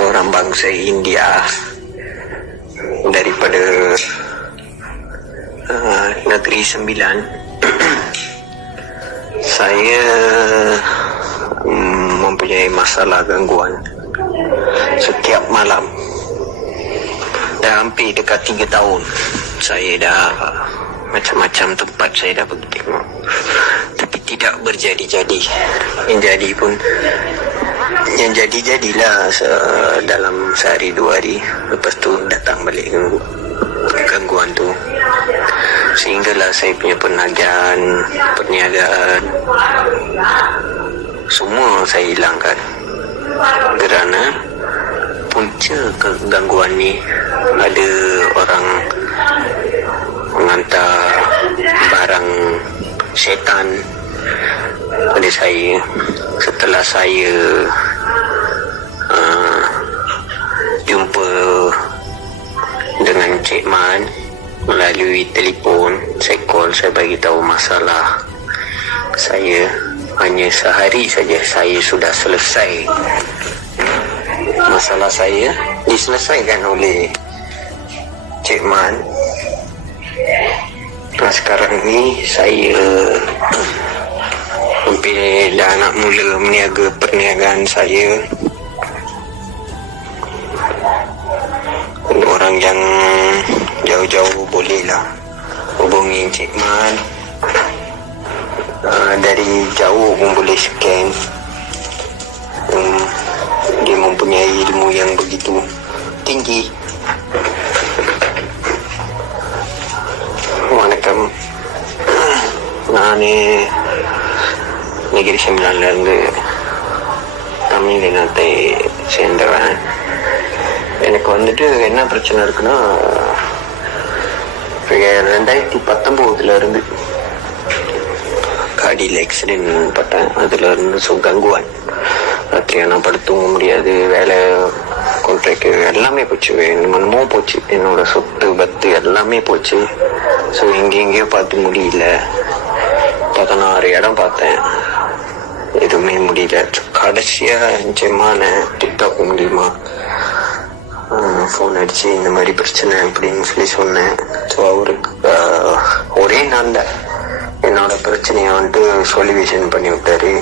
seorang bangsa India daripada negeri Sembilan. Saya mempunyai masalah gangguan setiap malam. Dah hampir dekat 3 tahun saya dah macam-macam tempat saya dah pergi tengok, tapi tidak berjadi-jadi. Yang jadi-jadilah dalam sehari 2 hari, lepas tu datang balik gangguan tu, sehinggalah saya punya perniagaan semua saya hilangkan. Kerana punca kegangguan ni, ada orang menghantar barang syaitan pada saya. Setelah saya jumpa dengan Cik Man melalui telefon, saya call, saya bagi tahu masalah saya. Hanya sehari saja saya sudah selesai masalah saya, diselesaikan oleh Cik Man. Nah, sekarang ni saya hampir dah nak mula meniaga perniagaan saya. Untuk orang yang jauh-jauh bolehlah hubungi Cik Man. Dari jauh pun boleh scan. Dia mempunyai ilmu yang begitu tinggi. Waalaikum. Nani negeri Sembilan இருந்து தமிழ்நாட்டை சேர்ந்தவன். எனக்கு வந்துட்டு என்ன பிரச்சனை இருக்குன்னா, 2019 இருந்து காடியில் ஆக்சிடென்ட் பட்டேன். அதில் இருந்து கங்குவான். ராத்திரியான படுத்து தூங்க முடியாது, வேலை கான்ட்ராக்ட் எல்லாமே போச்சு, என்னமோ போச்சு. என்னோட சொத்து பத்து எல்லாமே போச்சு. ஸோ எங்கெங்கேயோ பார்த்து முடியல. 16 இடம் பார்த்தேன், எதுவுமே முடியல. கடைசியாக நிச்சயமான டிக்டாக் மூலியமா ஃபோன் அடிச்சு இந்த மாதிரி பிரச்சனை அப்படின்னு சொல்லி சொன்னேன். ஸோ அவருக்கு ஒரே நாளில் என்னோட பிரச்சனையை வந்துட்டு சொல்யூஷன் பண்ணி விட்டாரு.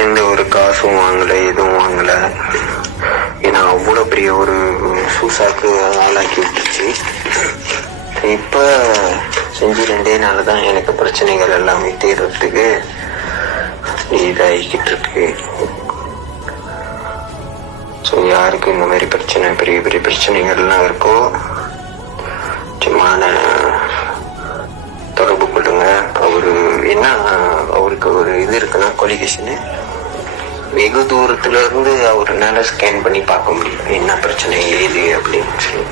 எந்த ஒரு காசும் வாங்கலை, எதுவும் வாங்கலை. ஏன்னா அவ்வளோ பெரிய ஒரு சூசாக்கு ஆளாக்கி விட்டுருச்சு. இப்போ செஞ்சு 2 நாள் தான் எனக்கு பிரச்சனைகள் எல்லாமே தீர்றதுக்கு இதாகிக்கிட்டு இருக்கு. ஸோ யாருக்கு இந்த மாதிரி பிரச்சனை, பெரிய பெரிய பிரச்சனைகள்லாம் இருக்கோ, சும்மா தொடர்பு கொள்ளுங்க. அவருக்கு ஒரு இது இருக்குன்னா, கொலிகேஷனு வெகு தூரத்துல இருந்து அவருனால ஸ்கேன் பண்ணி பார்க்க முடியும் என்ன பிரச்சனை ஏது அப்படின்னு சொல்லி.